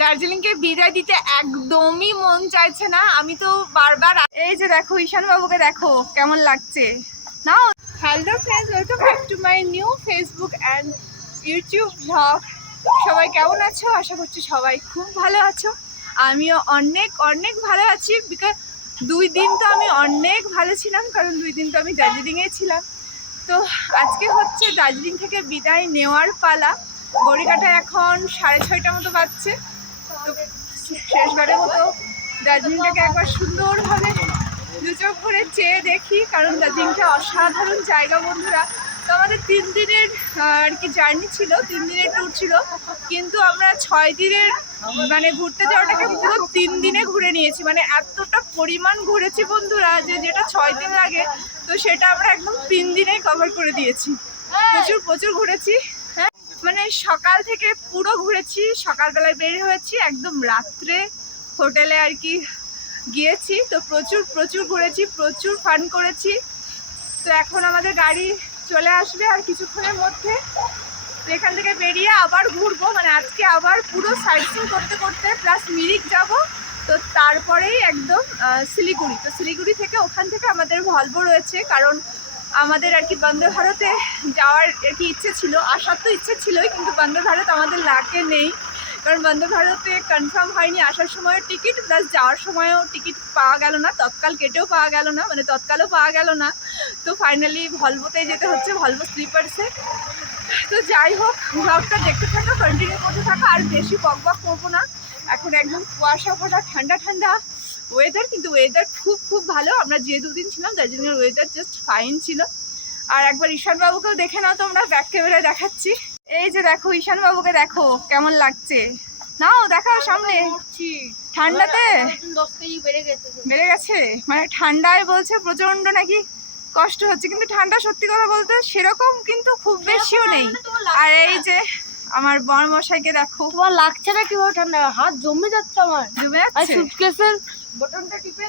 দার্জিলিংকে বিদায় দিতে একদমই মন চাইছে না। আমি তো বারবার এই যে দেখো ঈশান বাবুকে দেখো, কেমন লাগছে। Now hello friends welcome back to my new Facebook and YouTube blog সবাই কেমন আছো? আশা করছি সবাই খুব ভালো আছো। আমিও অনেক অনেক ভালো আছি বিকজ দুই দিন তো আমি অনেক ভালো ছিলাম, কারণ দুই দিন তো আমি দার্জিলিংয়ে ছিলাম। তো আজকে হচ্ছে দার্জিলিং থেকে বিদায় নেওয়ার পালা। গড়িকাটা এখন সাড়ে ছয়টা মতো বাজছে। তো শেষবারের মতো দার্জিলিংটাকে একবার সুন্দরভাবে দু চোখ ভরে চেয়ে দেখি, কারণ দার্জিলিংটা অসাধারণ জায়গা বন্ধুরা। তো আমাদের তিন দিনের আর কি জার্নি ছিল, তিন দিনের ট্যুর ছিল। কিন্তু আমরা ছয় দিনের মানে ঘুরতে যাওয়াটাকে পুরো তিন দিনে ঘুরে নিয়েছি। মানে এতটা পরিমাণ ঘুরেছি বন্ধুরা যে যেটা ছয় দিন লাগে, তো সেটা আমরা একদম তিন দিনেই কভার করে দিয়েছি। প্রচুর প্রচুর ঘুরেছি। হ্যাঁ মানে সকাল থেকে পুরো ঘুরেছি, সকালবেলায় বের হয়েছি, একদম রাত্রে হোটেলে আর কি গিয়েছি। তো প্রচুর প্রচুর ঘুরেছি, প্রচুর ফান করেছি। তো এখন আমাদের গাড়ি চলে আসবে আর কিছুক্ষণের মধ্যে এখান থেকে বেরিয়ে আবার ঘুরবো। মানে আজকে আবার পুরো সাইড সিন করতে করতে প্লাস মিরিক যাব। তো তারপরেই একদম শিলিগুড়ি। তো শিলিগুড়ি থেকে ওখান থেকে আমাদের ভলভো রয়েছে। কারণ আমাদের আর কি বন্দে ভারতে যাওয়ার আর কি ইচ্ছে ছিল। আসার তো ইচ্ছে ছিলই, কিন্তু বন্দে ভারত আমাদের লাকে নেই। কারণ বন্দে ভারতে কনফার্ম হয়নি, আসার সময়ও টিকিট প্লাস যাওয়ার সময়ও টিকিট পাওয়া গেল না, তৎকাল কেটেও পাওয়া গেল না মানে তৎকালও পাওয়া গেল না। তো ফাইনালি ভলভোতে যেতে হচ্ছে ভলভো স্লিপার্সে তো যাই হোক ব্লগটা দেখতে থাকো কন্টিনিউ করতে থাকো, আর বেশি বক বক করব না। এখন একদম কুয়াশা ফাটা ঠান্ডা ঠান্ডা ওয়েদার কিন্তু ওয়েদার খুব খুব ভালো। আমরা যে দুদিন ছিলাম দার্জিলিংয়ের ওয়েদার জাস্ট ফাইন ছিল। আর একবার ঈশান বাবুকেও দেখে নাও তোমরা ব্যাক ক্যামেরায় দেখাচ্ছি। এই যে দেখো ঈশান বাবুকে দেখো কেমন লাগছে। নাও দেখাও সামনে। ঠান্ডাতে? বেড়ে গেছে? মানে ঠান্ডায় বলছে প্রচণ্ড নাকি কষ্ট হচ্ছে। কিন্তু ঠান্ডা সত্যি কথা বলতে সেরকম কিন্তু খুব বেশিও নেই। আর এই যে আমার বর মশাইকে দেখো। তোমার লাগছে না কীভাবে ঠান্ডা? হাত জমে যাচ্ছে আমার। জমে যাচ্ছে? সুটকেসের বটনটা টিপে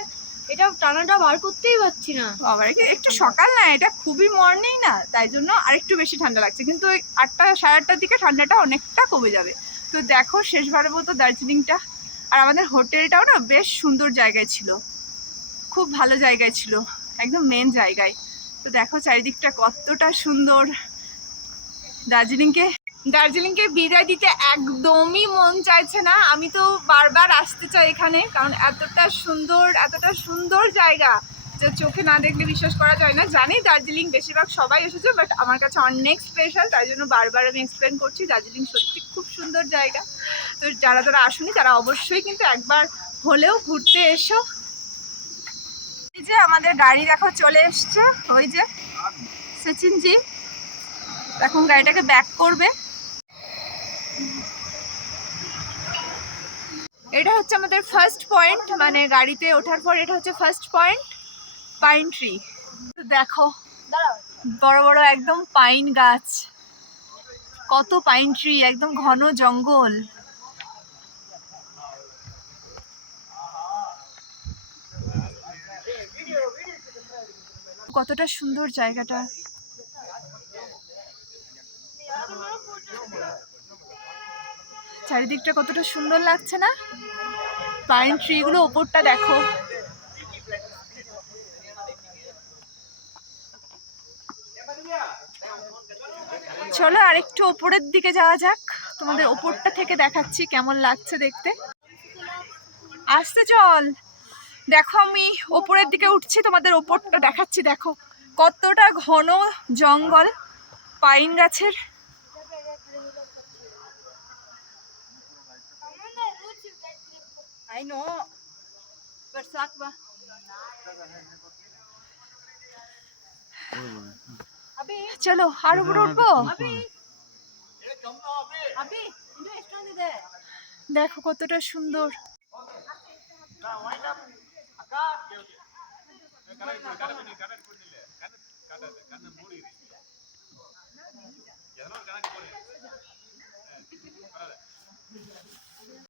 এটা টানাটা বার করতেই পারছি না। বাবার একটু সকাল না, এটা খুবই মর্নিং না, তাই জন্য আরেকটু বেশি ঠান্ডা লাগছে। কিন্তু ওই আটটা, সাড়ে আটটার দিকে ঠান্ডাটা অনেকটা কমে যাবে। তো দেখো শেষবারের মতো দার্জিলিংটা। আর আমাদের হোটেলটাও না বেশ সুন্দর জায়গায় ছিল। খুব ভালো জায়গায় ছিল। একদম মেন জায়গায়। তো দেখো চারিদিকটা কতটা সুন্দর। দার্জিলিংকে দার্জিলিংকে বিদায় দিতে একদমই মন চাইছে না। আমি তো বারবার আসতে চাই এখানে, কারণ এতটা সুন্দর এতটা সুন্দর জায়গা যে চোখে না দেখলে বিশ্বাস করা যায় না। জানি দার্জিলিং বেশিরভাগ সবাই এসেছে বাট আমার কাছে অনেক স্পেশাল তাই জন্য বারবার আমি এক্সপ্লেন করছি, দার্জিলিং সত্যি খুব সুন্দর জায়গা। তো যারা যারা আসুনি, তারা অবশ্যই কিন্তু একবার হলেও ঘুরতে এসো। এই যে আমাদের গাড়ি দেখো, চলে এসছে। ওই যে সচিনজি এখন গাড়িটাকে ব্যাক করবে। এটা হচ্ছে আমাদের ফার্স্ট পয়েন্ট মানে গাড়িতে ওঠার পর এটা হচ্ছে ফার্স্ট পয়েন্ট পাইন ট্রি দেখো, বড় বড় একদম পাইন গাছ। কত পাইন ট্রি একদম ঘন জঙ্গল। কতটা সুন্দর জায়গাটা। চারিদিকটা কতটা সুন্দর লাগছে না? পাইন ট্রিগুলো ওপরটা দেখো। চলো আরেকটু ওপরের দিকে যাওয়া যাক। তোমাদের ওপরটা থেকে দেখাচ্ছি কেমন লাগছে দেখতে। আসতে চল। দেখো আমি ওপরের দিকে উঠছি, তোমাদের ওপরটা দেখাচ্ছি, দেখো। কতটা ঘন জঙ্গল, পাইন গাছের। I know. But sag mal. চলো আর উপরে উঠবো দেখো কতটা সুন্দর